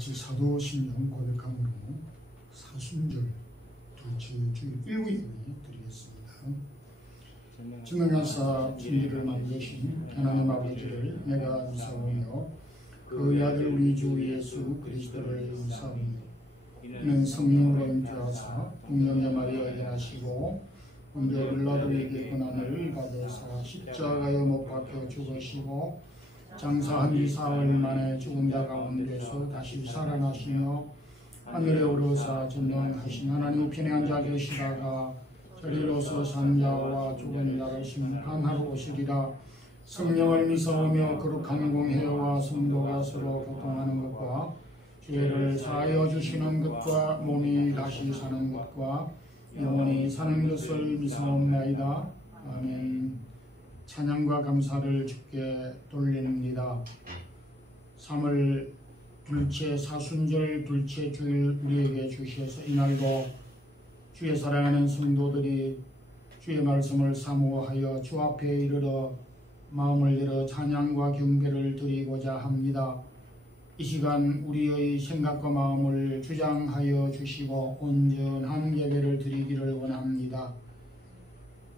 같이 사도신경 고백함으로 사순절 둘째 주일 일부 예배 드리겠습니다. 전능하사 천지를 만드신 하나님 아버지를 내가 감사하며 그 아들 우리 주 예수 그리스도를 감사하며 이는 성령으로 잉태하사 동정녀 마리아에게 나시고 본저 빌라도에게 고난을 받으사 십자가에 못 박혀 죽으시고 장사한 지 사흘 만에 죽은 자 가운데서 다시 살아나시며 하늘에 오르사 전능하신 하나님 우편에 앉아 계시다가 저리로서 산 자와 죽은 자를 심판하러 오시리라. 성령을 미서우며 거룩한 공회와 성도가 서로 교통하는 것과 죄를 사하여 주시는 것과 몸이 다시 사는 것과 영원히 사는 것을 미서옵나이다. 아멘. 찬양과 감사를 주께 돌립니다. 3월 둘째 사순절 둘째 주일 우리에게 주셔서 이날도 주의 사랑하는 성도들이 주의 말씀을 사모하여 주 앞에 이르러 마음을 열어 찬양과 경배를 드리고자 합니다. 이 시간 우리의 생각과 마음을 주장하여 주시고 온전한 예배를 드리기를 원합니다.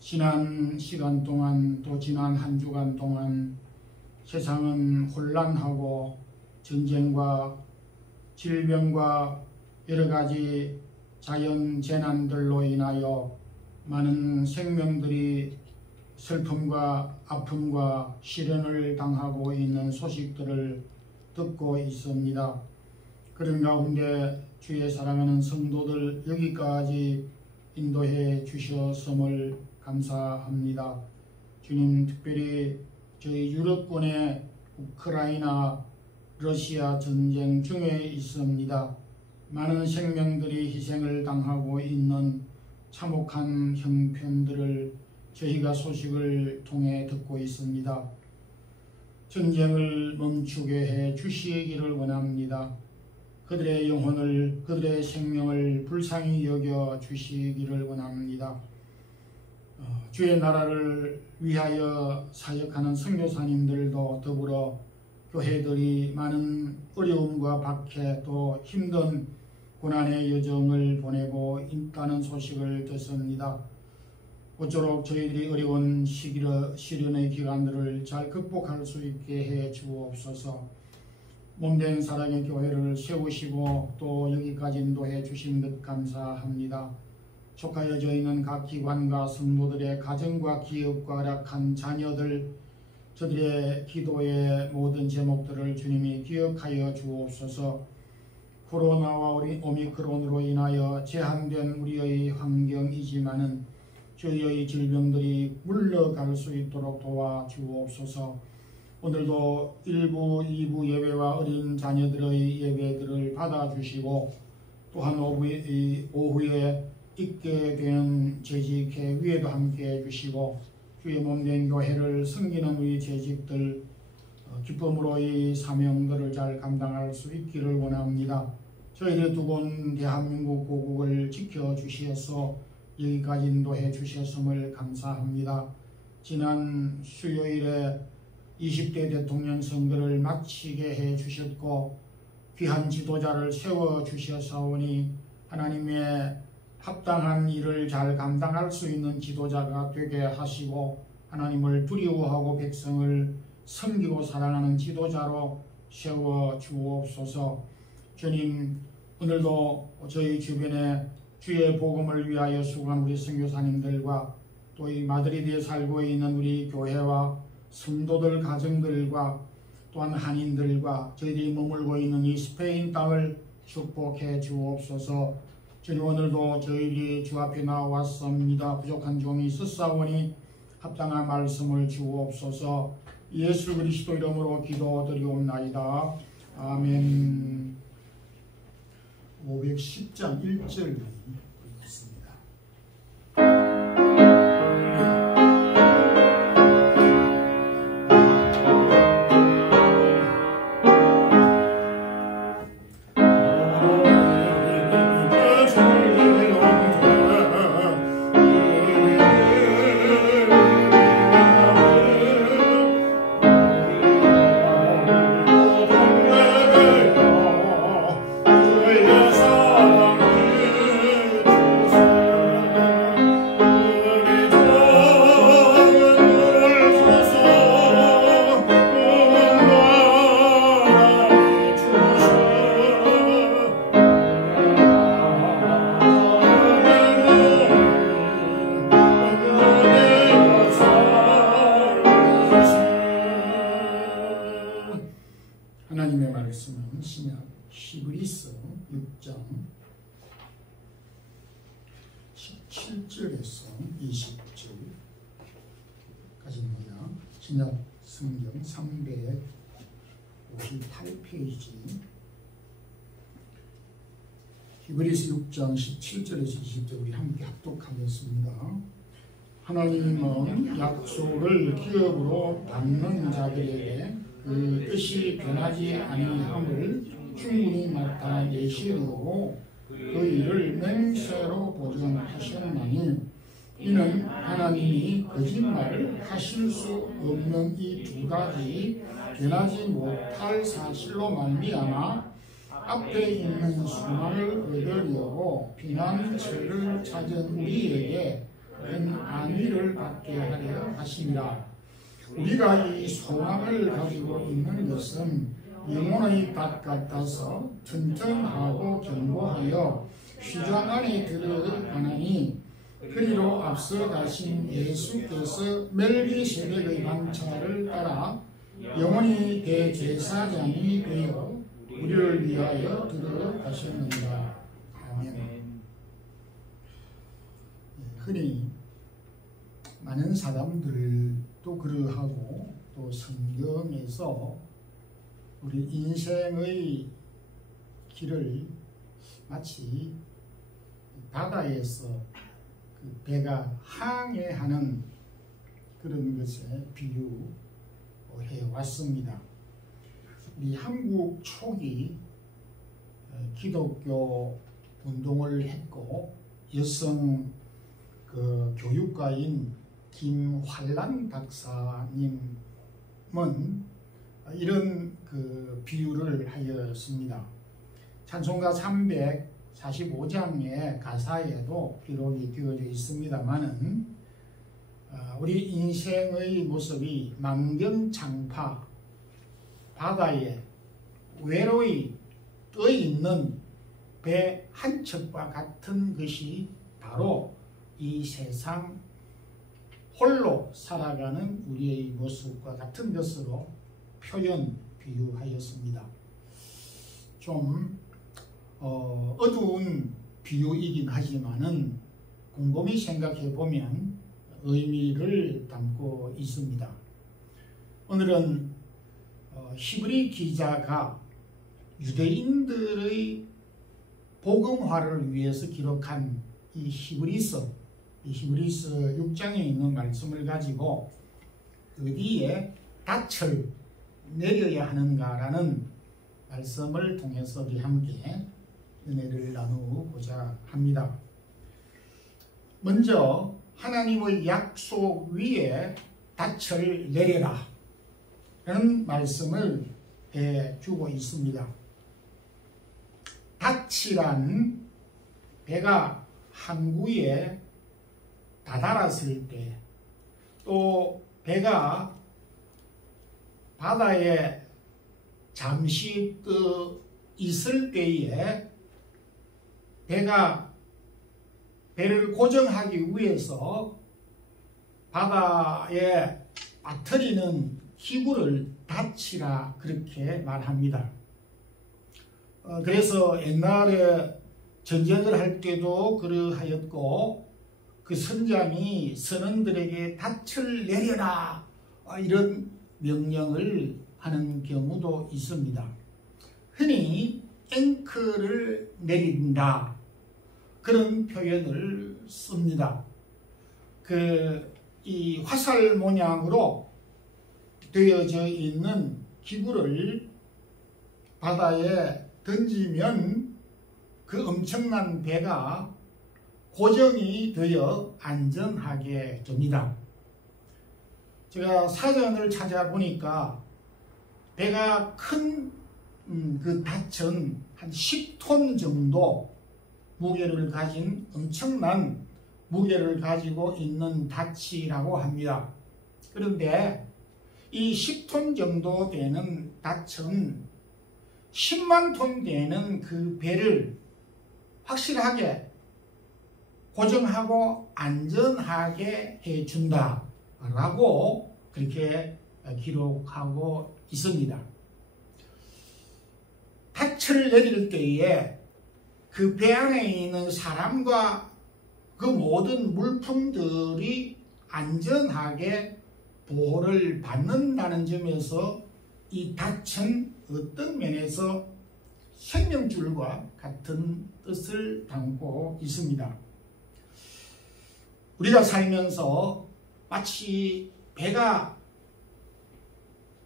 지난 시간 동안 또 지난 한 주간 동안 세상은 혼란하고 전쟁과 질병과 여러 가지 자연 재난들로 인하여 많은 생명들이 슬픔과 아픔과 시련을 당하고 있는 소식들을 듣고 있습니다. 그런 가운데 주의 사랑하는 성도들 여기까지 인도해 주셨음을 감사합니다. 주님, 특별히 저희 유럽권의 우크라이나 러시아 전쟁 중에 있습니다. 많은 생명들이 희생을 당하고 있는 참혹한 형편들을 저희가 소식을 통해 듣고 있습니다. 전쟁을 멈추게 해 주시기를 원합니다. 그들의 영혼을, 그들의 생명을 불쌍히 여겨 주시기를 원합니다. 주의 나라를 위하여 사역하는 선교사님들도 더불어 교회들이 많은 어려움과 박해 또 힘든 고난의 여정을 보내고 있다는 소식을 듣습니다. 모쪼록 저희들이 어려운 시련의 기간들을 잘 극복할 수 있게 해 주옵소서. 몸된 사랑의 교회를 세우시고 또 여기까지 인도해 주신 것 감사합니다. 촉하여져 있는 각 기관과 성도들의 가정과 기업과 허락한 자녀들, 저들의 기도의 모든 제목들을 주님이 기억하여 주옵소서. 코로나와 오미크론으로 인하여 제한된 우리의 환경이지만은 저희의 질병들이 물러갈 수 있도록 도와주옵소서. 오늘도 1부, 2부 예배와 어린 자녀들의 예배들을 받아주시고 또한 오후에 있게 된 재직회 위에도 함께 해주시고 주의 몸된 교회를 섬기는 우리 재직들 기쁨으로 이 사명들을 잘 감당할 수 있기를 원합니다. 저희들 두고 온 대한민국 고국을 지켜주시어서 여기까지 인도해 주셨음을 감사합니다. 지난 수요일에 20대 대통령 선거를 마치게 해 주셨고 귀한 지도자를 세워 주셨사오니 하나님의 합당한 일을 잘 감당할 수 있는 지도자가 되게 하시고 하나님을 두려워하고 백성을 섬기고 사랑하는 지도자로 세워 주옵소서. 주님, 오늘도 저희 주변에 주의 복음을 위하여 수고한 우리 선교사님들과 또 이 마드리드에 살고 있는 우리 교회와 성도들 가정들과 또한 한인들과 저희들이 머물고 있는 이 스페인 땅을 축복해 주옵소서. 주님, 오늘도 저희들이 주 앞에 나왔습니다. 부족한 종이 있었사오니 합당한 말씀을 주옵소서. 예수 그리스도 이름으로 기도드리옵나이다. 아멘. 510장 1절 읽겠습니다. 하나님의 말씀은 신약 히브리서 6장 17절에서 20절까지입니다. 신약 성경 358페이지 히브리서 6장 17절에서 20절 우리 함께 합독하겠습니다. 하나님은 약속을 기업으로 받는 자들에게 그 뜻이 변하지 아니함을 충분히 나타내시려고 그 일을 맹세로 보존하셨나니 이는 하나님이 거짓말하실 수 없는 이 두 가지 변하지 못할 사실로 말미암아 앞에 있는 소망을 얻으려고 피난처를 찾은 우리에게 큰 안위를 받게 하려 하심이라. 우리가 이 소망을 가지고 있는 것은 영혼의 닭 같아서 튼튼하고 견고하여 휘장 안에 들어가나니 그리로 앞서 가신 예수께서 멜기세덱의 방차를 따라 영원히 대제사장이 되어 우리를 위하여 들어가셨느니라. 아멘. 흔히 많은 사람들도 그러하고 또 성경에서 우리 인생의 길을 마치 바다에서 그 배가 항해하는 그런 것에 비유해 왔습니다. 우리 한국 초기 기독교 운동을 했고 여성 그 교육가인 김환란 박사님은 이런 그 비유를 하였습니다. 찬송가 345장의 가사에도 기록이 되어져 있습니다만은 우리 인생의 모습이 만경창파 바다에 외로이 떠 있는 배 한 척과 같은 것이 바로 이 세상 홀로 살아가는 우리의 모습과 같은 것으로 비유하였습니다. 좀 어두운 비유이긴 하지만은 곰곰이 생각해 보면 의미를 담고 있습니다. 오늘은 히브리 기자가 유대인들의 복음화를 위해서 기록한 이 히브리서 6장에 있는 말씀을 가지고 어디에 닻을 내려야 하는가라는 말씀을 통해서 우리 함께 은혜를 나누고자 합니다. 먼저 하나님의 약속 위에 닻을 내려라 라는 말씀을 해주고 있습니다. 닻이란 배가 항구에 다다랐을 때, 또 배가 바다에 잠시 떠 있을 때에 배를 고정하기 위해서 바다에 빠뜨리는 기구를 닻이라 그렇게 말합니다. 그래서 옛날에 전쟁을 할 때도 그러하였고 그 선장이 선원들에게 닻을 내려라 이런 명령을 하는 경우도 있습니다. 흔히 앵커를 내린다 그런 표현을 씁니다. 이 화살 모양으로 되어져 있는 기구를 바다에 던지면 그 엄청난 배가 고정이 되어 안전하게 됩니다. 제가 사전을 찾아보니까 배가 큰 그 닻은 한 10톤 정도 무게를 가진 엄청난 무게를 가지고 있는 닻이라고 합니다. 그런데 이 10톤 정도 되는 닻은 10만 톤 되는 그 배를 확실하게 고정하고 안전하게 해준다라고 그렇게 기록하고 있습니다. 닻을 내릴 때에 그 배 안에 있는 사람과 그 모든 물품들이 안전하게 보호를 받는다는 점에서 이 닻은 어떤 면에서 생명줄과 같은 뜻을 담고 있습니다. 우리가 살면서 마치 배가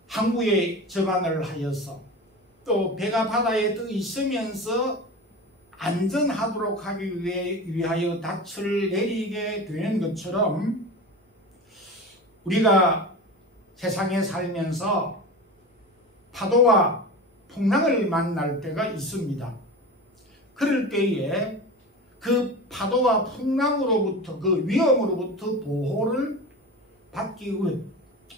항구에 접안을 하여서 또 배가 바다에 떠 있으면서 안전하도록 하기 위하여 닻을 내리게 되는 것처럼 우리가 세상에 살면서 파도와 풍랑을 만날 때가 있습니다. 그럴 때에 그 파도와 풍랑으로부터 그 위험으로부터 보호를 받기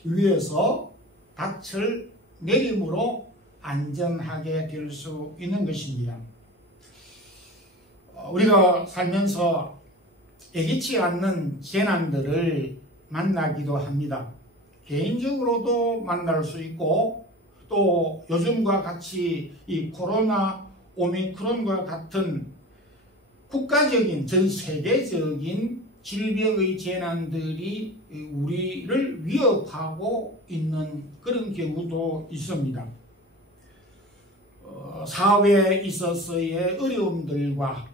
위해서 닻을 내림으로 안전하게 될 수 있는 것입니다. 우리가 살면서 예기치 않는 재난들을 만나기도 합니다. 개인적으로도 만날 수 있고 또 요즘과 같이 이 코로나 오미크론과 같은 국가적인 전 세계적인 질병의 재난들이 우리를 위협하고 있는 그런 경우도 있습니다. 사회에 있어서의 어려움들과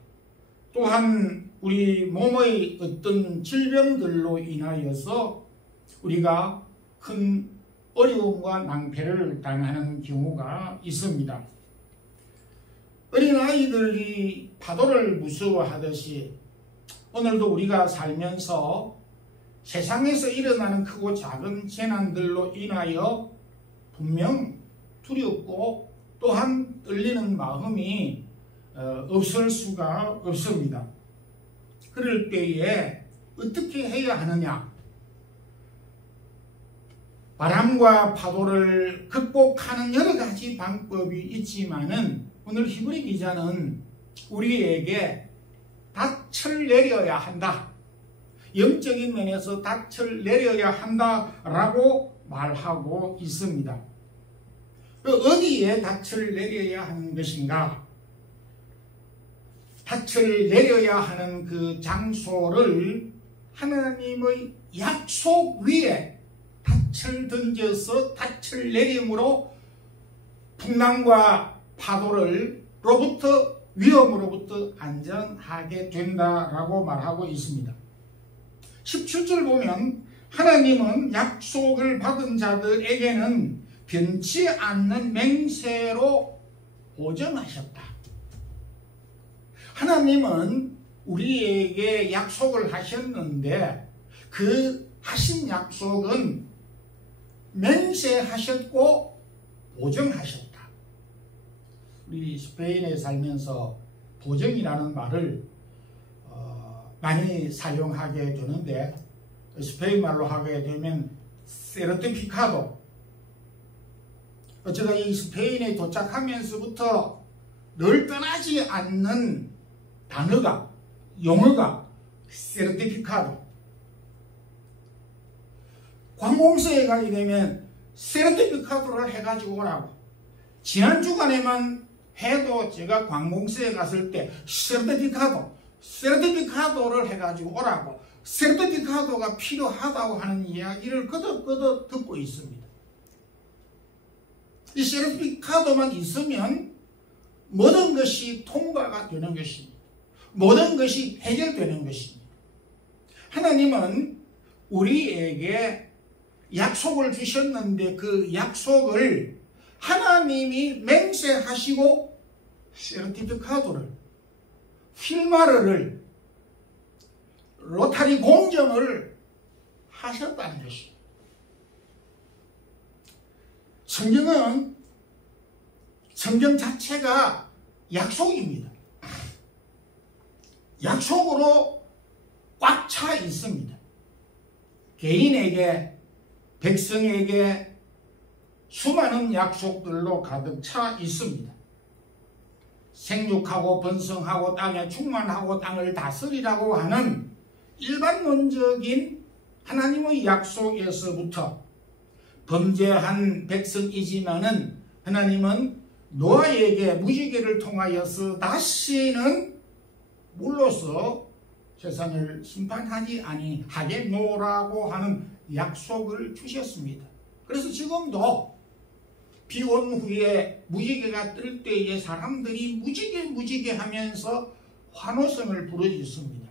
또한 우리 몸의 어떤 질병들로 인하여서 우리가 큰 어려움과 낭패를 당하는 경우가 있습니다. 어린아이들이 파도를 무서워하듯이 오늘도 우리가 살면서 세상에서 일어나는 크고 작은 재난들로 인하여 분명 두렵고 또한 떨리는 마음이 없을 수가 없습니다. 그럴 때에 어떻게 해야 하느냐? 바람과 파도를 극복하는 여러 가지 방법이 있지만은 오늘 히브리 기자는 우리에게 닻을 내려야 한다. 영적인 면에서 닻을 내려야 한다라고 말하고 있습니다. 어디에 닻을 내려야 하는 것인가? 닻을 내려야 하는 그 장소를 하나님의 약속 위에 닻을 던져서 닻을 내림으로 풍랑과 파도로부터 위험으로부터 안전하게 된다라고 말하고 있습니다. 17절 보면 하나님은 약속을 받은 자들에게는 변치 않는 맹세로 보증하셨다. 하나님은 우리에게 약속을 하셨는데 그 하신 약속은 맹세하셨고 보증하셨다. 우리 스페인에 살면서 보증이라는 말을 많이 사용하게 되는데 스페인 말로 하게 되면 세르티피카도. 제가 이 스페인에 도착하면서부터 늘 떠나지 않는 단어가 용어가 세르티피카도. 관공서에 가게 되면 세르티피카도를 해가지고 오라고. 지난 주간에만 해도 제가 관공서에 갔을 때 세르티피카도를 해가지고 오라고, 세르티피카도가 필요하다고 하는 이야기를 거듭거듭 듣고 있습니다. 이 세르티피카도만 있으면 모든 것이 통과가 되는 것입니다. 모든 것이 해결되는 것입니다. 하나님은 우리에게 약속을 주셨는데 그 약속을 하나님이 맹세하시고 세르티피카도를, 필마르를, 로타리 공정을 하셨다는 것입니다. 성경 자체가 약속입니다. 약속으로 꽉 차 있습니다. 개인에게, 백성에게 수많은 약속들로 가득 차 있습니다. 생육하고 번성하고 땅에 충만하고 땅을 다스리라고 하는 일반론적인 하나님의 약속에서부터 범죄한 백성이지만은 하나님은 노아에게 무지개를 통하여서 다시는 물로서 세상을 심판하지 아니하겠노라고 하는 약속을 주셨습니다. 그래서 지금도 비 온 후에 무지개가 뜰 때에 사람들이 무지개 하면서 환호성을 부르짖습니다.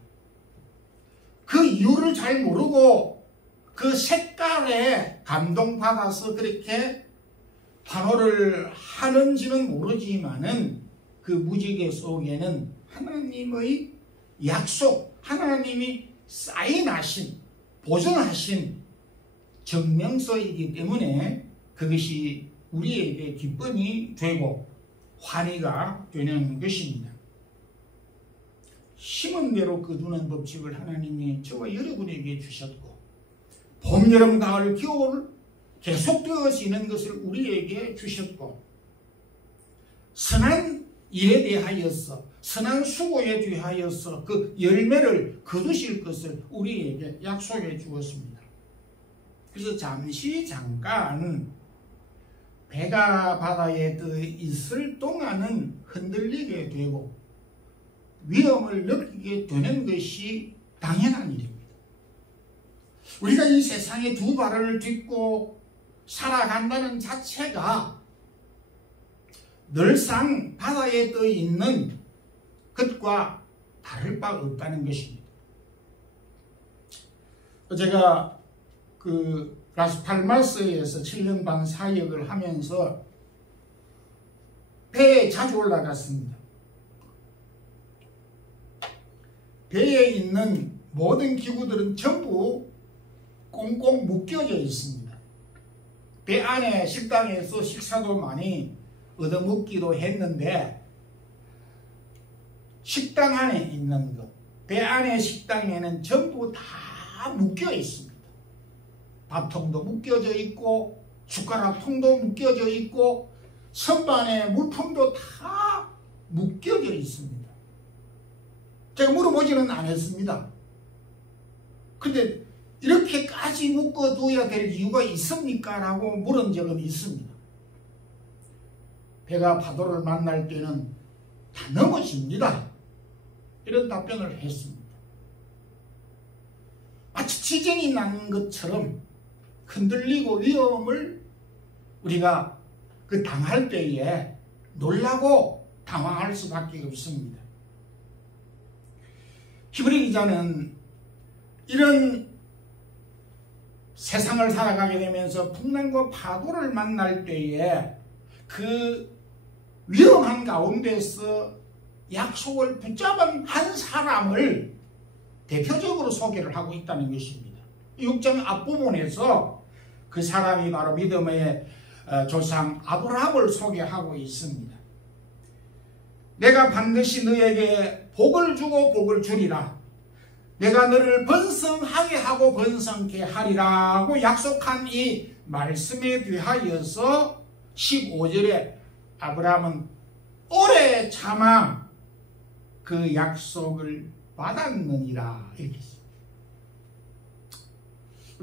그 이유를 잘 모르고 그 색깔에 감동받아서 그렇게 환호를 하는지는 모르지만은 그 무지개 속에는 하나님의 약속, 하나님이 사인하신, 보증하신 증명서이기 때문에 그것이 우리에게 기쁨이 되고 환희가 되는 것입니다. 심은 대로 거두는 법칙을 하나님이 저와 여러분에게 주셨고, 봄, 여름, 가을, 겨울 계속되어지는 것을 우리에게 주셨고, 선한 일에 대하여서, 선한 수고에 대하여서 그 열매를 거두실 것을 우리에게 약속해 주었습니다. 그래서 잠깐 배가 바다에 떠 있을 동안은 흔들리게 되고 위험을 느끼게 되는 것이 당연한 일입니다. 우리가 이 세상에 두 발을 딛고 살아간다는 자체가 늘상 바다에 떠 있는 것과 다를 바 없다는 것입니다. 제가 라스팔마스에서 7년 반 사역을 하면서 배에 자주 올라갔습니다. 배에 있는 모든 기구들은 전부 꽁꽁 묶여져 있습니다. 배 안에 식당에서 식사도 많이 얻어먹기도 했는데, 식당 안에 있는 것, 배 안에 식당에는 전부 다 묶여 있습니다. 밥통도 묶여져 있고 숟가락통도 묶여져 있고 선반에 물품도 다 묶여져 있습니다. 제가 물어보지는 않았습니다. 근데 이렇게까지 묶어둬야 될 이유가 있습니까? 라고 물은 적은 있습니다. 배가 파도를 만날 때는 다 넘어집니다. 이런 답변을 했습니다. 마치 지진이 나는 것처럼 흔들리고 위험을 우리가 당할 때에 놀라고 당황할 수밖에 없습니다. 히브리 기자는 이런 세상을 살아가게 되면서 풍랑과 파도를 만날 때에 그 위험한 가운데서 약속을 붙잡은 한 사람을 대표적으로 소개를 하고 있다는 것입니다. 6장 앞부분에서 그 사람이 바로 믿음의 조상 아브라함을 소개하고 있습니다. 내가 반드시 너에게 복을 주고 복을 주리라. 내가 너를 번성하게 하고 번성케 하리라고 약속한 이 말씀에 대하여서 15절에 아브라함은 오래 참아 그 약속을 받았느니라 이렇게 했습니다.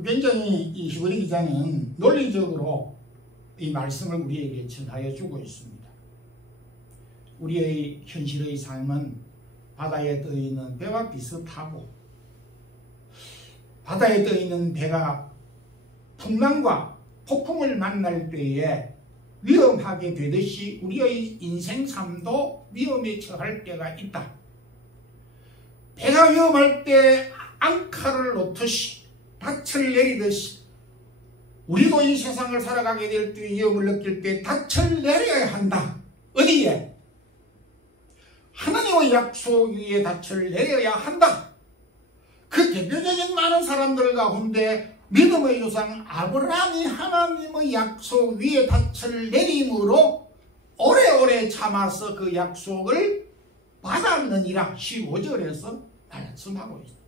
굉장히 이 히브리 기자는 논리적으로 이 말씀을 우리에게 전하여 주고 있습니다. 우리의 현실의 삶은 바다에 떠 있는 배와 비슷하고, 바다에 떠 있는 배가 풍랑과 폭풍을 만날 때에 위험하게 되듯이 우리의 인생 삶도 위험에 처할 때가 있다. 배가 위험할 때 앙카를 놓듯이 닻을 내리듯이 우리도 이 세상을 살아가게 될 때 위험을 느낄 때 닻을 내려야 한다. 어디에? 하나님의 약속 위에 닻을 내려야 한다. 그 대표적인 많은 사람들 가운데 믿음의 조상 아브라함이 하나님의 약속 위에 닻을 내림으로 오래오래 참아서 그 약속을 받았느니라 15절에서 말씀하고 있습니다.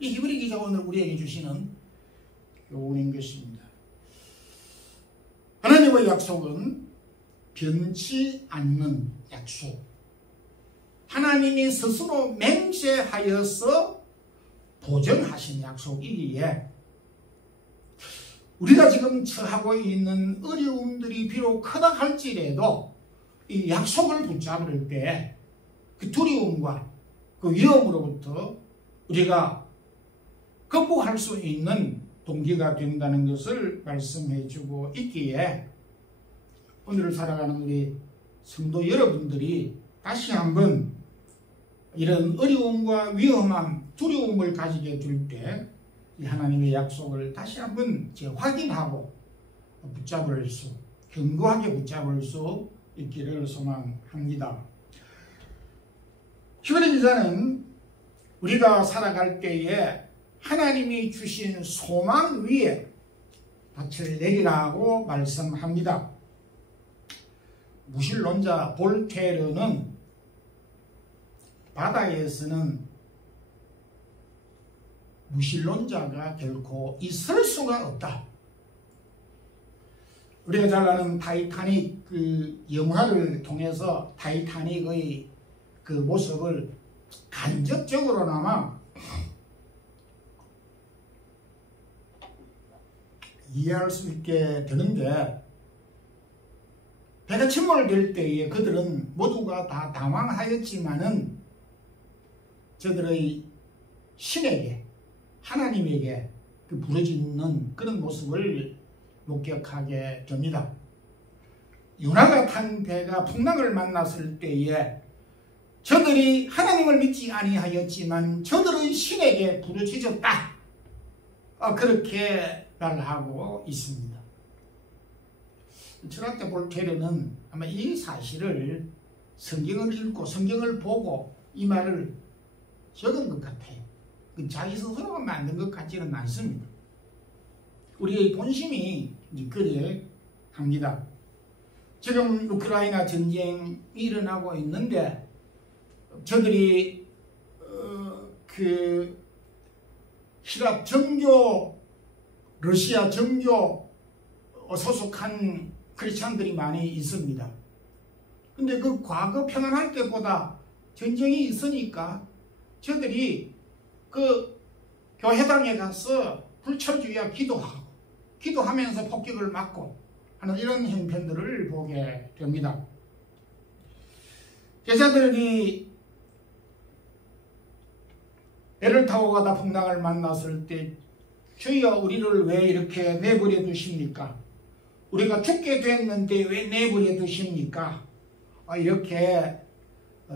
이 히브리 기자가 오늘 우리에게 주시는 교훈인 것입니다. 하나님의 약속은 변치 않는 약속, 하나님이 스스로 맹세하여서 보증하신 약속이기에 우리가 지금 처하고 있는 어려움들이 비록 크다 할지라도 이 약속을 붙잡을 때 그 두려움과 그 위험으로부터 우리가 극복할 수 있는 동기가 된다는 것을 말씀해 주고 있기에 오늘을 살아가는 우리 성도 여러분들이 다시 한번 이런 어려움과 위험함, 두려움을 가지게 될 때 이 하나님의 약속을 다시 한번 재확인하고 붙잡을 수, 견고하게 붙잡을 수 있기를 소망합니다. 히브리 기자는 우리가 살아갈 때에 하나님이 주신 소망 위에 닻을 내리라고 말씀합니다. 무신론자 볼테르는 바다에서는 무신론자가 결코 있을 수가 없다. 우리가 잘 아는 타이타닉 그 영화를 통해서 타이타닉의 그 모습을 간접적으로나마 이해할 수 있게 되는데, 배가 침몰될 때에 그들은 모두가 다 당황하였지만은 저들의 신에게, 하나님에게 그 부르짖는 그런 모습을 목격하게 됩니다. 요나가 탄 배가 풍랑을 만났을 때에 저들이 하나님을 믿지 아니하였지만 저들의 신에게 부르짖었다. 그렇게 말하고 있습니다. 철학자 볼테르는 아마 이 사실을 성경을 읽고 성경을 보고 이 말을 적은 것 같아요. 자기 스스로가 만든 것 같지는 않습니다. 우리의 본심이 그래 합니다. 지금 우크라이나 전쟁이 일어나고 있는데 저들이 그 히랍 정교, 러시아 정교 소속한 크리스찬들이 많이 있습니다. 근데 그 과거 평안할 때보다 전쟁이 있으니까 저들이 그 교회당에 가서 불철주야 기도하면서 폭격을 맞고 하는 이런 형편들을 보게 됩니다. 제자들이 배를 타고 가다 풍랑을 만났을 때 주여 우리를 왜 이렇게 내버려 두십니까? 우리가 죽게 됐는데 왜 내버려 두십니까? 이렇게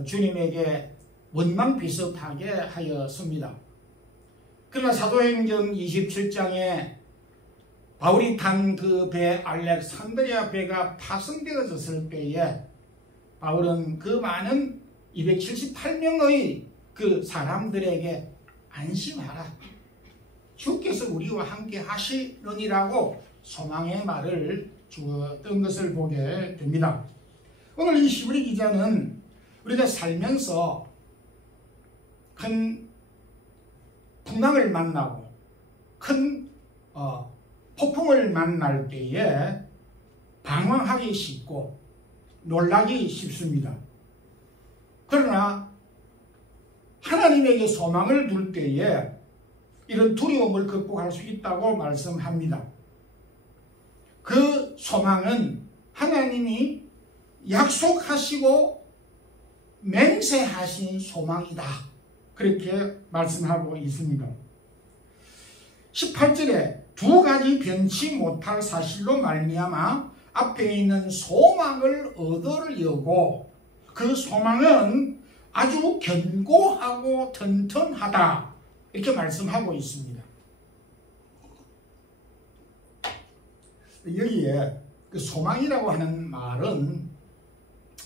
주님에게 원망 비슷하게 하였습니다. 그러나 사도행전 27장에 바울이 탄 그 배 알렉산드리아 배가 파손되어졌을 때에 바울은 그 많은 278명의 그 사람들에게 안심하라. 주께서 우리와 함께 하시느니라고 소망의 말을 주었던 것을 보게 됩니다. 오늘 이 히브리 기자는 우리가 살면서 큰 풍랑을 만나고 큰 폭풍을 만날 때에 방황하기 쉽고 놀라기 쉽습니다. 그러나 하나님에게 소망을 둘 때에 이런 두려움을 극복할 수 있다고 말씀합니다. 그 소망은 하나님이 약속하시고 맹세하신 소망이다. 그렇게 말씀하고 있습니다. 18절에 두 가지 변치 못할 사실로 말미암아 앞에 있는 소망을 얻으려고 그 소망은 아주 견고하고 튼튼하다. 이렇게 말씀하고 있습니다. 여기에 그 소망이라고 하는 말은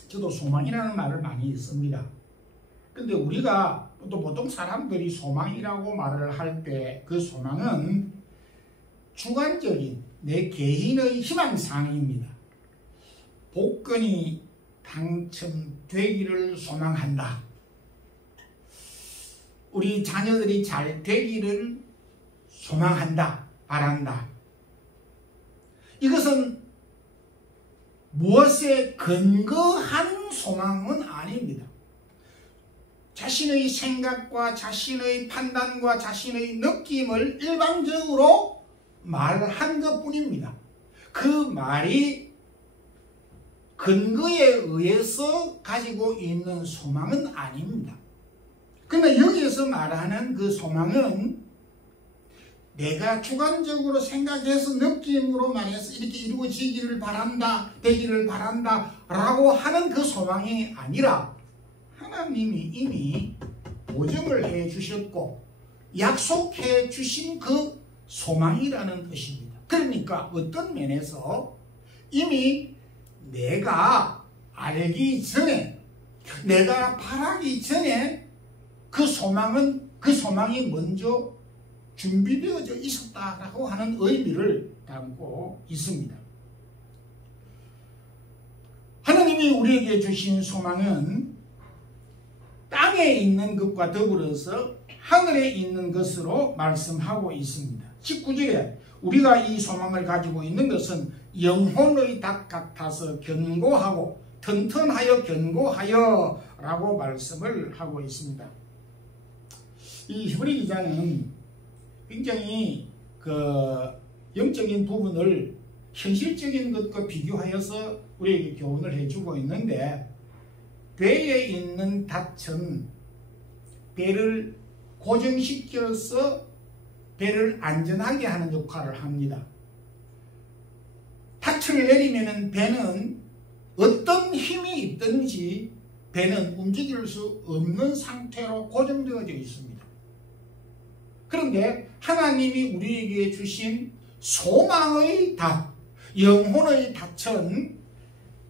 저도 소망이라는 말을 많이 씁니다. 근데 우리가 또 보통 사람들이 소망이라고 말을 할 때 그 소망은 주관적인 내 개인의 희망사항입니다. 복권이 당첨되기를 소망한다. 우리 자녀들이 잘 되기를 소망한다. 바란다. 이것은 무엇에 근거한 소망은 아닙니다. 자신의 생각과 자신의 판단과 자신의 느낌을 일방적으로 말한 것뿐입니다. 그 말이 근거에 의해서 가지고 있는 소망은 아닙니다. 그러나 여기에서 말하는 그 소망은 내가 주관적으로 생각해서 느낌으로 말해서 이렇게 이루어지기를 바란다, 되기를 바란다 라고 하는 그 소망이 아니라 하나님이 이미 보증을 해 주셨고 약속해 주신 그 소망이라는 것입니다. 그러니까 어떤 면에서 이미 내가 알기 전에, 내가 바라기 전에 그 소망이 먼저 준비되어져 있었다라고 하는 의미를 담고 있습니다. 하나님이 우리에게 주신 소망은 땅에 있는 것과 더불어서 하늘에 있는 것으로 말씀하고 있습니다. 19절에 우리가 이 소망을 가지고 있는 것은 영혼의 닭 같아서 견고하고 튼튼하여 견고하여 라고 말씀을 하고 있습니다. 이 히브리 기자는 굉장히 그 영적인 부분을 현실적인 것과 비교하여서 우리에게 교훈을 해주고 있는데, 배에 있는 닻은 배를 고정시켜서 배를 안전하게 하는 역할을 합니다. 닻을 내리면 배는 어떤 힘이 있든지 배는 움직일 수 없는 상태로 고정되어져 있습니다. 그런데 하나님이 우리에게 주신 소망의 닻, 영혼의 닻은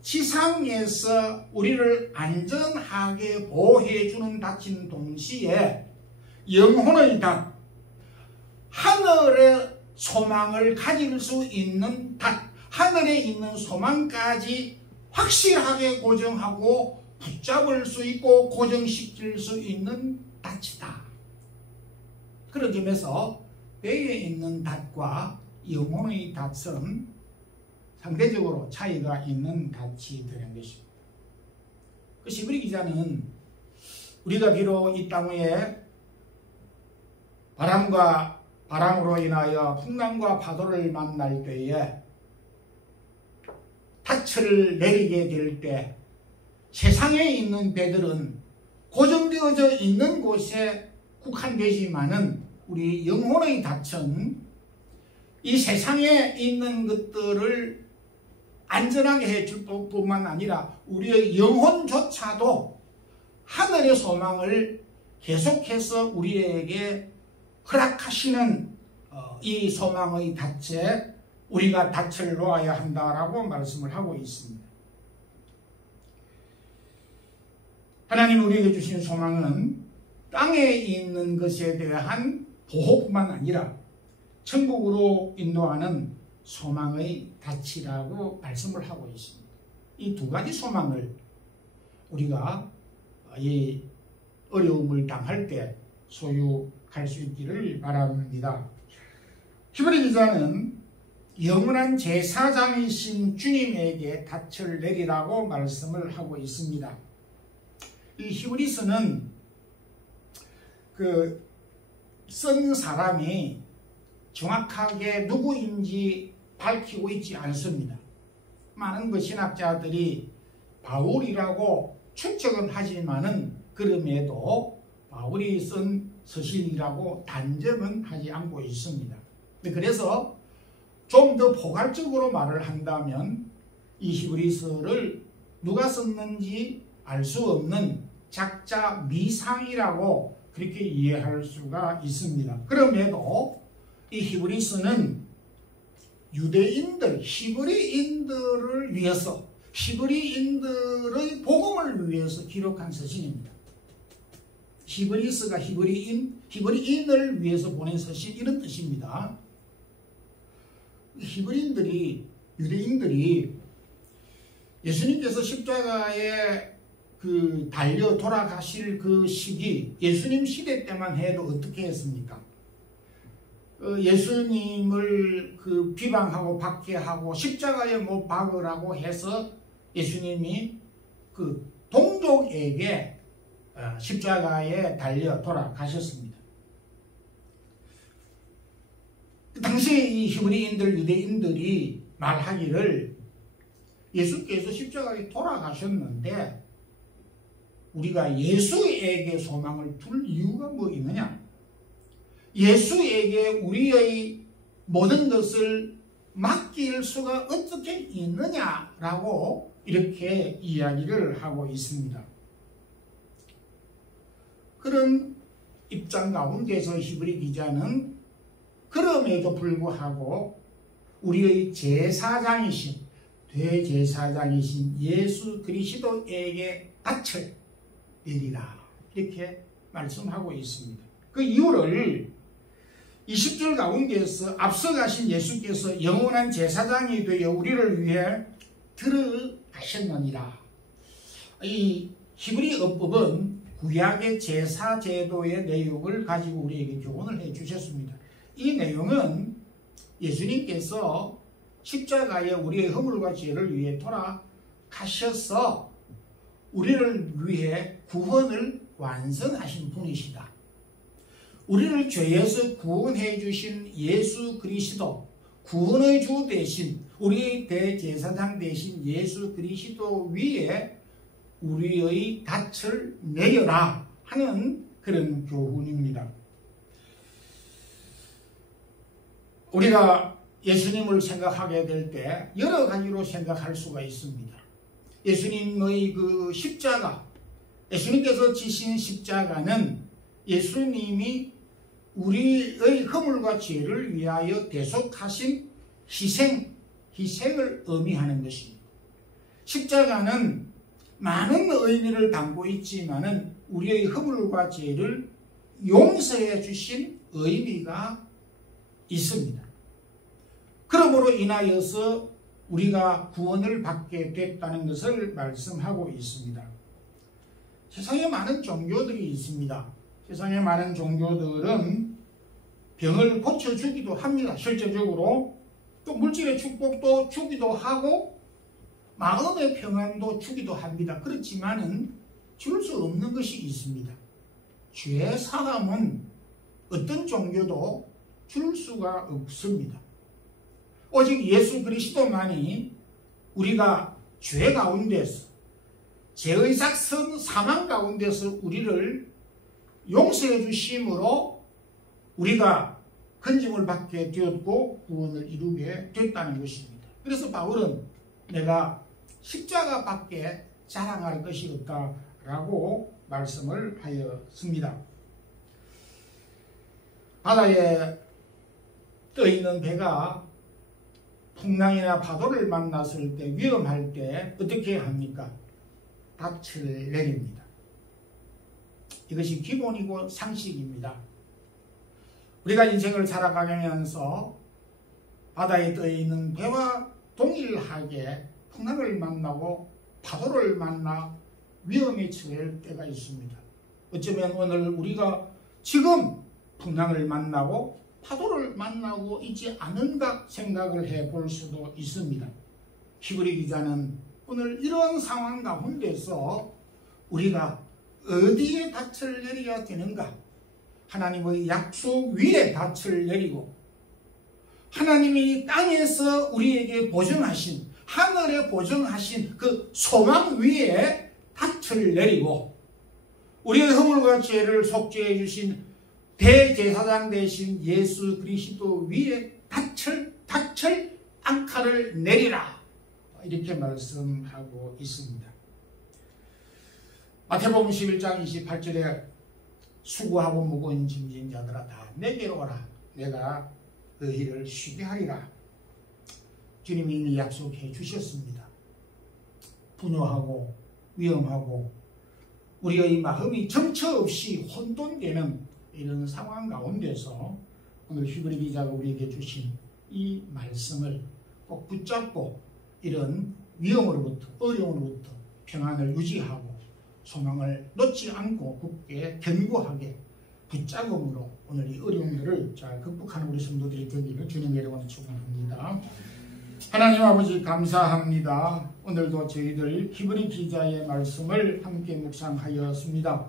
지상에서 우리를 안전하게 보호해주는 닻인 동시에 영혼의 닻, 하늘의 소망을 가질 수 있는 덫, 하늘에 있는 소망까지 확실하게 고정하고 붙잡을 수 있고 고정시킬 수 있는 닻이다. 그런 점에서 배에 있는 닻과 영혼의 닻은 상대적으로 차이가 있는 닻이 되는 것입니다. 그 히브리 기자는 우리가 비록 이 땅 위에 바람으로 인하여 풍랑과 파도를 만날 때에 닻을 내리게 될 때 세상에 있는 배들은 고정되어져 있는 곳에 국한되지만은 우리 영혼의 닻은 이 세상에 있는 것들을 안전하게 해줄 뿐만 아니라 우리의 영혼조차도 하늘의 소망을 계속해서 우리에게 허락하시는 이 소망의 닻에 우리가 닻을 놓아야 한다라고 말씀을 하고 있습니다. 하나님 우리에게 주신 소망은 땅에 있는 것에 대한 보호뿐만 아니라 천국으로 인도하는 소망의 닻이라고 말씀을 하고 있습니다. 이 두 가지 소망을 우리가 이 어려움을 당할 때 소유할 수 있기를 바랍니다. 히브리 기자는 영원한 제사장이신 주님에게 닻을 내리라고 말씀을 하고 있습니다. 이 히브리서는 쓴 사람이 정확하게 누구인지 밝히고 있지 않습니다. 많은 신학자들이 바울이라고 추측은 하지만은 그럼에도 바울이 쓴 서신이라고 단정은 하지 않고 있습니다. 그래서 좀 더 포괄적으로 말을 한다면 이 히브리서를 누가 썼는지 알 수 없는 작자 미상이라고 그렇게 이해할 수가 있습니다. 그럼에도 이 히브리서는 유대인들, 히브리인들을 위해서, 히브리인들의 복음을 위해서 기록한 서신입니다. 히브리서가 히브리인을 위해서 보낸 서신, 이런 뜻입니다. 유대인들이 예수님께서 십자가에 달려 돌아가실 그 시기, 예수님 시대 때만 해도 어떻게 했습니까? 예수님을 비방하고 박해하고 십자가에 못 박으라고 해서 예수님이 동족에게 십자가에 달려 돌아가셨습니다. 당시에 이 히브리인들, 유대인들이 말하기를 예수께서 십자가에 돌아가셨는데 우리가 예수에게 소망을 둘 이유가 뭐 있느냐? 예수에게 우리의 모든 것을 맡길 수가 어떻게 있느냐라고 이렇게 이야기를 하고 있습니다. 그런 입장 가운데서 히브리 기자는 그럼에도 불구하고 우리의 제사장이신 대제사장이신 예수 그리스도에게 닻을 내리라 이렇게 말씀하고 있습니다. 그 이유를 20절 가운데서 앞서가신 예수께서 영원한 제사장이 되어 우리를 위해 들어가셨느니라. 이 히브리 어법은 구약의 제사 제도의 내용을 가지고 우리에게 교훈을 해 주셨습니다. 이 내용은 예수님께서 십자가에 우리의 허물과 죄를 위해 돌아가셔서 우리를 위해 구원을 완성하신 분이시다. 우리를 죄에서 구원해 주신 예수 그리스도, 구원의 주 대신 우리의 대제사장 대신 예수 그리스도 위에 우리의 닻을 내려라 하는 그런 교훈입니다. 우리가 예수님을 생각하게 될 때 여러 가지로 생각할 수가 있습니다. 예수님의 그 십자가, 예수님께서 지신 십자가는 예수님이 우리의 허물과 죄를 위하여 대속하신 희생을 의미하는 것입니다. 십자가는 많은 의미를 담고 있지만은 우리의 허물과 죄를 용서해 주신 의미가 있습니다. 그러므로 인하여서 우리가 구원을 받게 됐다는 것을 말씀하고 있습니다. 세상에 많은 종교들이 있습니다. 세상에 많은 종교들은 병을 고쳐주기도 합니다. 실제적으로 또 물질의 축복도 주기도 하고 마음의 평안도 주기도 합니다. 그렇지만은 줄 수 없는 것이 있습니다. 죄 사함은 어떤 종교도 줄 수가 없습니다. 오직 예수 그리스도만이 우리가 죄 가운데서 죄의 삭선 사망 가운데서 우리를 용서해 주심으로 우리가 건짐을 받게 되었고 구원을 이루게 됐다는 것입니다. 그래서 바울은 내가 십자가밖에 자랑할 것이 없다라고 말씀을 하였습니다. 바다에 떠있는 배가 풍랑이나 파도를 만났을 때 위험할 때 어떻게 합니까? 닻을 내립니다. 이것이 기본이고 상식입니다. 우리가 인생을 살아가면서 바다에 떠있는 배와 동일하게 풍랑을 만나고 파도를 만나 위험에 처할 때가 있습니다. 어쩌면 오늘 우리가 지금 풍랑을 만나고 파도를 만나고 있지 않은가 생각을 해볼 수도 있습니다. 히브리 기자는 오늘 이런 상황 가운데서 우리가 어디에 닻을 내려야 되는가? 하나님의 약속 위에 닻을 내리고 하나님이 땅에서 우리에게 보증하신 하늘에 보증하신 그 소망 위에 닻을 내리고 우리의 허물과 죄를 속죄해 주신 대제사장 되신 예수 그리스도 위에 닻을 앙카를 내리라 이렇게 말씀하고 있습니다. 마태복음 11장 28절에 수고하고 무거운 짐진 자들아 다 내게로 오라 내가 너희를 쉬게 하리라. 주님이 이미 약속해 주셨습니다. 분노하고 위험하고 우리의 마음이 정처 없이 혼돈되는 이런 상황 가운데서 오늘 히브리 기자가 우리에게 주신 이 말씀을 꼭 붙잡고 이런 위험으로부터 어려움으로부터 평안을 유지하고 소망을 놓지 않고 굳게 견고하게 붙잡음으로 오늘 이 어려움들을 잘 극복하는 우리 성도들이 되기를 주님의 이름으로 축원합니다. 하나님 아버지 감사합니다. 오늘도 저희들 히브리 기자의 말씀을 함께 묵상하였습니다.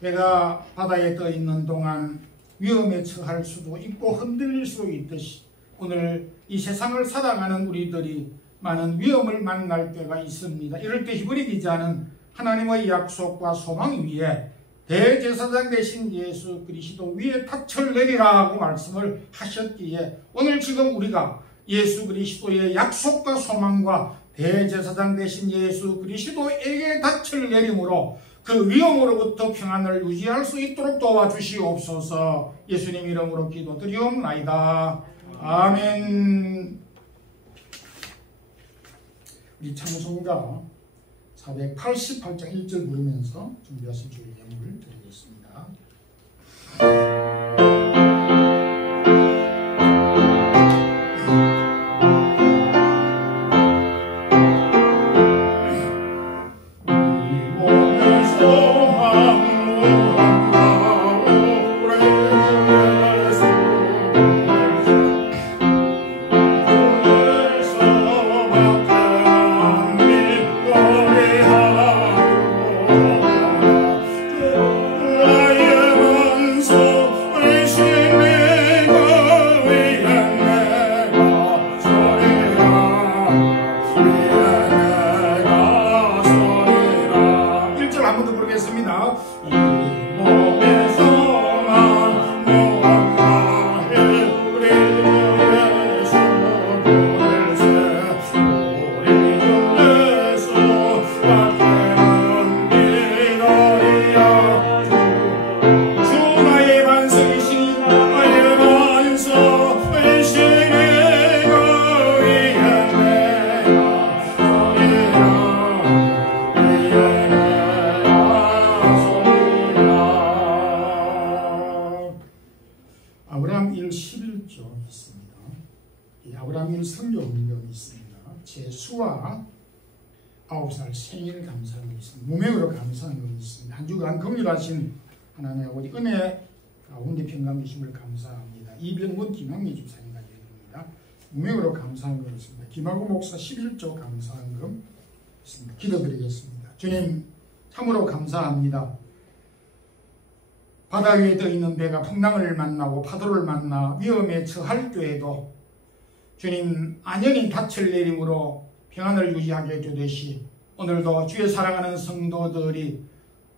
배가 바다에 떠 있는 동안 위험에 처할 수도 있고 흔들릴 수도 있듯이 오늘 이 세상을 살아가는 우리들이 많은 위험을 만날 때가 있습니다. 이럴 때 히브리 기자는 하나님의 약속과 소망 위에 대제사장 되신 예수 그리스도 위에 닻을 내리라고 말씀을 하셨기에 오늘 지금 우리가 예수 그리스도의 약속과 소망과 대제사장 되신 예수 그리스도에게 닻을 내림으로 그 위험으로부터 평안을 유지할 수 있도록 도와주시옵소서. 예수님 이름으로 기도드리옵나이다. 아멘. 우리 찬송가 488장 1절 부르면서 준비하신 주의 예물을 드리겠습니다. 아브라함 1 11조 있습니다. 이 아브라함 1 성교 운동이 있습니다. 제 수와 9살 생일 감사하는 게 있습니다. 무명으로 감사하는 게 있습니다. 한 주간 긍휼하신 하나님의 아버지 은혜 가운데 평강 주심을 감사합니다. 이병문 김학미 주사님과 예입니다. 무명으로 감사한 것 있습니다. 김하구 목사 11조 감사한 것 있습니다. 기도드리겠습니다. 주님 참으로 감사합니다. 바다 위에 떠 있는 배가 풍랑을 만나고 파도를 만나 위험에 처할 때에도 주님 안연히 닻을 내림으로 평안을 유지하게 되듯이 오늘도 주의 사랑하는 성도들이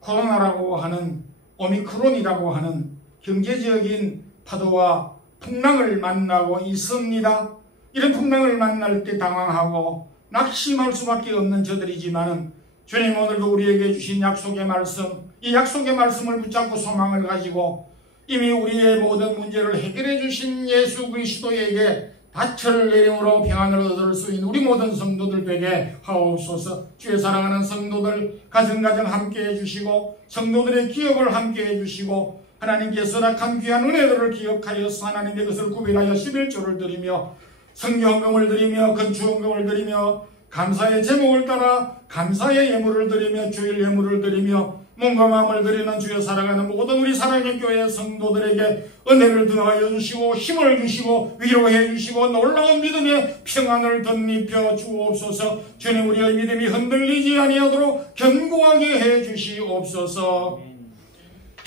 코로나라고 하는 오미크론이라고 하는 경제적인 파도와 풍랑을 만나고 있습니다. 이런 풍랑을 만날 때 당황하고 낙심할 수밖에 없는 저들이지만은 주님 오늘도 우리에게 주신 약속의 말씀, 이 약속의 말씀을 붙잡고 소망을 가지고 이미 우리의 모든 문제를 해결해 주신 예수 그리스도에게 닻을 내림으로 평안을 얻을 수 있는 우리 모든 성도들 되게 하옵소서. 주의 사랑하는 성도들 가정가정 함께 해주시고 성도들의 기업을 함께 해주시고 하나님께서 허락한 귀한 은혜들을 기억하여서 하나님의 것을 구별하여 11조를 드리며 성경헌금을 드리며 건축헌금을 드리며 감사의 제목을 따라 감사의 예물을 드리며 주일 예물을 드리며 몸과 마음을 드리는 주의 사랑하는 모든 우리 사랑의 교회 성도들에게 은혜를 더하여 주시고 힘을 주시고 위로해 주시고 놀라운 믿음의 평안을 덧입혀 주옵소서. 주님 우리의 믿음이 흔들리지 아니하도록 견고하게 해 주시옵소서.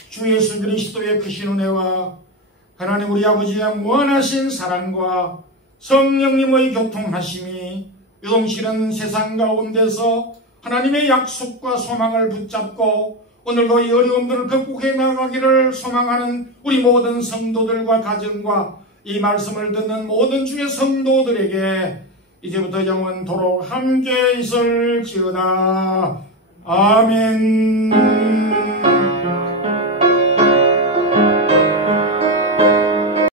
주 예수 그리스도의 크신 은혜와 하나님 우리 아버지의 무한하신 사랑과 성령님의 교통하심이 요동치는 세상 가운데서 하나님의 약속과 소망을 붙잡고 오늘도 이 어려움들을 극복해 나가기를 소망하는 우리 모든 성도들과 가정과 이 말씀을 듣는 모든 주의 성도들에게 이제부터 영원토록 함께 있을지어다. 아멘.